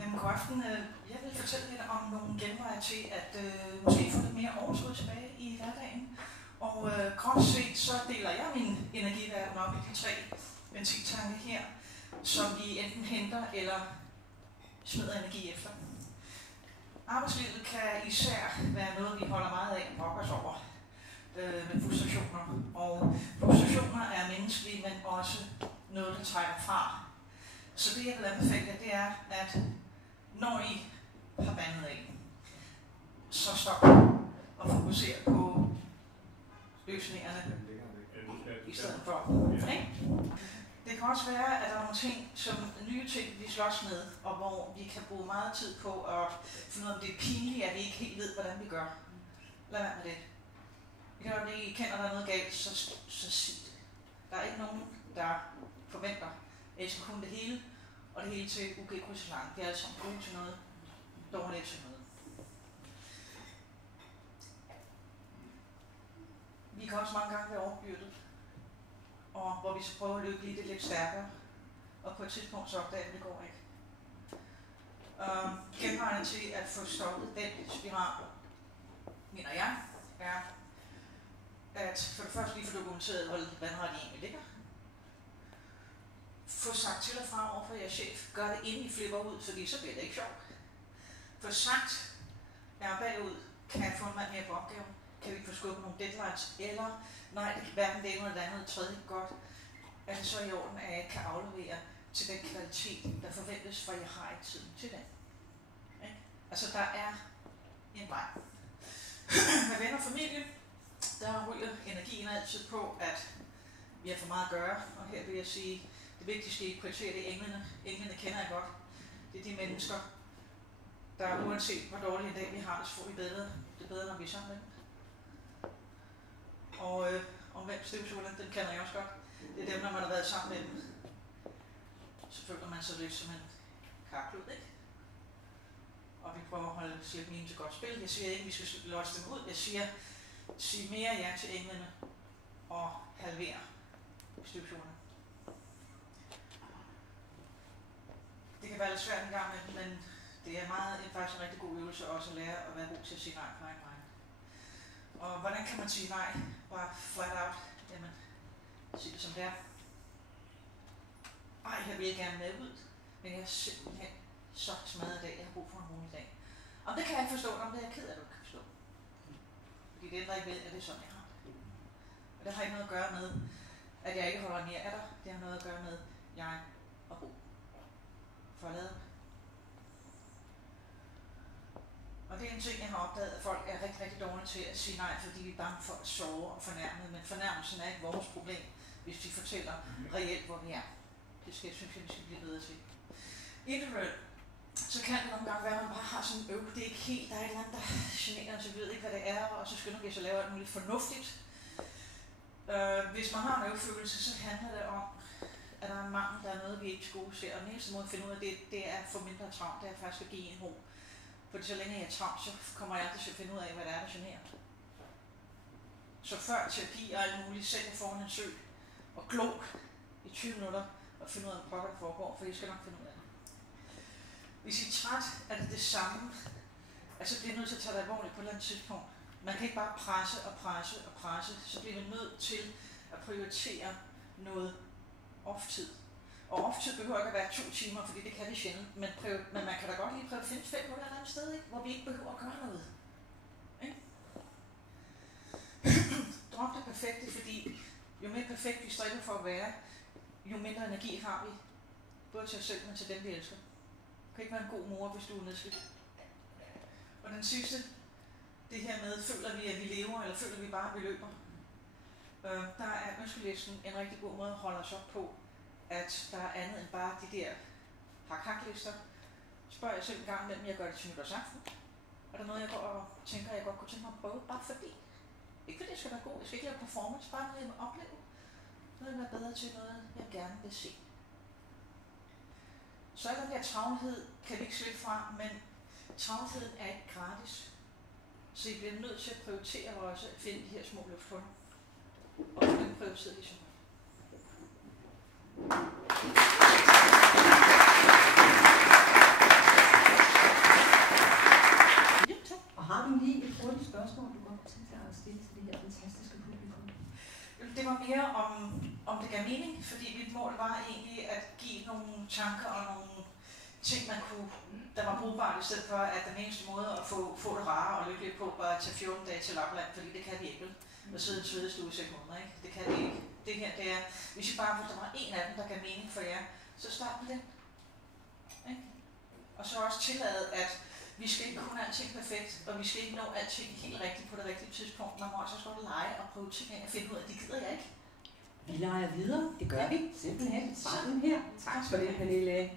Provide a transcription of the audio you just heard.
Jamen, god aften. Jeg vil fortælle lidt om nogle genveje til at måske få lidt mere overskud tilbage i hverdagen. Og kort set, så deler jeg min energiverden op i de 3 benzintanke her, som vi enten henter eller smider energi efter. Arbejdslivet kan især være noget, vi holder meget af og brokker os over med frustrationer. Og frustrationer er menneskelige, men også noget, der trækker fra. Så det, jeg vil anbefale jer, det er, at når I har bandet af, så stop og fokusere på løsningerne i stedet for. Ikke? Det kan også være, at der er nogle ting, som nye ting, vi slås med, og hvor vi kan bruge meget tid på at finde ud af, om det er pinligt, at vi ikke helt ved, hvordan vi gør. Lad være med det. Det kan være, at I kender, at der er noget galt, så sig det. Der er ikke nogen, der forventer, at I skal kunne det hele, og det hele til UG krydslang. Vi er alle sammen gode til noget, dårligt til noget. Vi kan også mange gange være overbyrdet, og hvor vi skal prøve at løbe lidt stærkere, og på et tidspunkt så opdager det går ikke. Genvejene til at få stoppet den spiral, mener jeg, er at for det første lige få dokumenteret, hvor vandret de egentlig ligger. Få sagt til og fra over for jeres chef, gør det inden I flipper ud, fordi så bliver det ikke sjovt. Få sagt, jeg er bagud, kan jeg få en mand mere på opgaven? Kan vi få skubbet nogle deadlines? Eller, nej, det kan hverken det ene eller det andet, tredje godt. Er det så i orden, at jeg kan aflevere til den kvalitet, der forventes, for jeg har ikke tiden til det? Okay? Altså, der er en vej. Med venner og familie, der ryger energien altid på, at vi har for meget at gøre, og her vil jeg sige, det vigtigste i kvarteret er englene. Englene kender jeg godt. Det er de mennesker, der uanset hvor dårlig en dag vi har, så får vi bedre. Det er bedre, når vi er sammen med dem. Og omvendt støvsugerne, den kender jeg også godt. Det er dem, når man har været sammen med dem. Så føler man sig lidt som en karklud, ikke? Og vi prøver at holde cirklen til godt spil. Jeg siger ikke, at vi skal løse dem ud. Jeg siger, sig mere ja til englene og halvere støvsugerne. Det kan være lidt svært en gang med, men det er faktisk en rigtig god øvelse også at lære at være god til at sige nej på egen vej. Og hvordan kan man sige nej? Bare flat out. Jamen, sig det som det er. Ej, jeg vil gerne med ud, men jeg er simpelthen så smadret i dag. Jeg har brug for en rolig dag. Og det kan jeg ikke forstå, om det er jeg ked af, at du ikke kan forstå. Fordi det ændrer ikke ved, at det er sådan, jeg har det. Og det har ikke noget at gøre med, at jeg ikke holder mere af dig. Det har noget at gøre med, at jeg og Bo for at lade mig. Og det er en ting, jeg har opdaget, at folk er rigtig, rigtig dårlige til at sige nej, fordi vi er bange for at sove og fornærme. Men fornærmelsen er ikke vores problem, hvis de fortæller reelt, hvor vi er. Det synes jeg, vi skal blive bedre til. Individuelt, så kan det nogle gange være, at man bare har sådan en det er ikke helt, der er et eller andet, der generer, så vi ved ikke, hvad det er, og så skynder vi så lave alt muligt fornuftigt. Hvis man har en øvefølelse, så handler det om, at der er en mangel, der er noget, vi ikke skulle se. Og den eneste måde at finde ud af det er at få mindre travlt, det er faktisk at give en ro. Fordi så længe jeg er travlt, så kommer jeg aldrig til at finde ud af, hvad det er, der generer. Så før terapi og alt muligt, sæt jer foran en sø og glo i 20 minutter og finde ud af, hvad der foregår, for I skal nok finde ud af det. Hvis I er træt, er det det samme. Altså bliver nødt til at tage det alvorligt på et eller andet tidspunkt. Man kan ikke bare presse, så bliver vi nødt til at prioritere noget off-tid. Og off-tid behøver ikke at være 2 timer, fordi det kan vi sjældent, men man kan da godt lige prøve at finde 5 minutter et andet sted, ikke? Hvor vi ikke behøver at gøre noget. Ikke? Drop det perfekte, fordi jo mere perfekt vi stræber for at være, jo mindre energi har vi, både til os selv, men til dem, vi elsker. Du kan ikke være en god mor, hvis du er nedslidt. Og den sidste, det her med, føler vi, at vi lever, eller føler vi bare, at vi løber? Der er ønskelisten en rigtig god måde at holde os op på, at der er andet end bare de der hak-hak-lister. Spørger jeg selv en gang imellem, jeg gør det til nytårsaften. Og der er noget, jeg går og tænker, jeg godt kunne tænke mig at prøve, bare fordi. Ikke fordi jeg skal være god, jeg skal ikke lave performance, bare noget jeg må opleve. Noget jeg vil være bedre til, noget jeg gerne vil se. Så er der den her travlhed, kan vi ikke slippe fra, men travlheden er ikke gratis. Så I bliver nødt til at prioritere også at finde de her små lufthuller. Og få dem prioriteret ligesom. det var mere om det gav mening, fordi mit mål var egentlig at give nogle tanker og nogle ting, der var brugbart, i stedet for, at den eneste måde at få det rare og lykkeligt på, var at tage 14 dage til Lapland, fordi det kan vi ikke. Og sidde i en svedestue i 6 måneder, ikke? Det kan vi ikke. Det her, det er, hvis I bare, der var en af dem, der gav mening for jer, så start med den. Ikke? Og så også tillade, at vi skal ikke kunne alting perfekt, og vi skal ikke nå alting helt rigtigt på det rigtige tidspunkt. Man må også godt lege og prøve ting af og finde ud af, det gider jeg ikke. Vi leger videre. Det gør vi simpelthen sammen her. Tak for det, Pernille.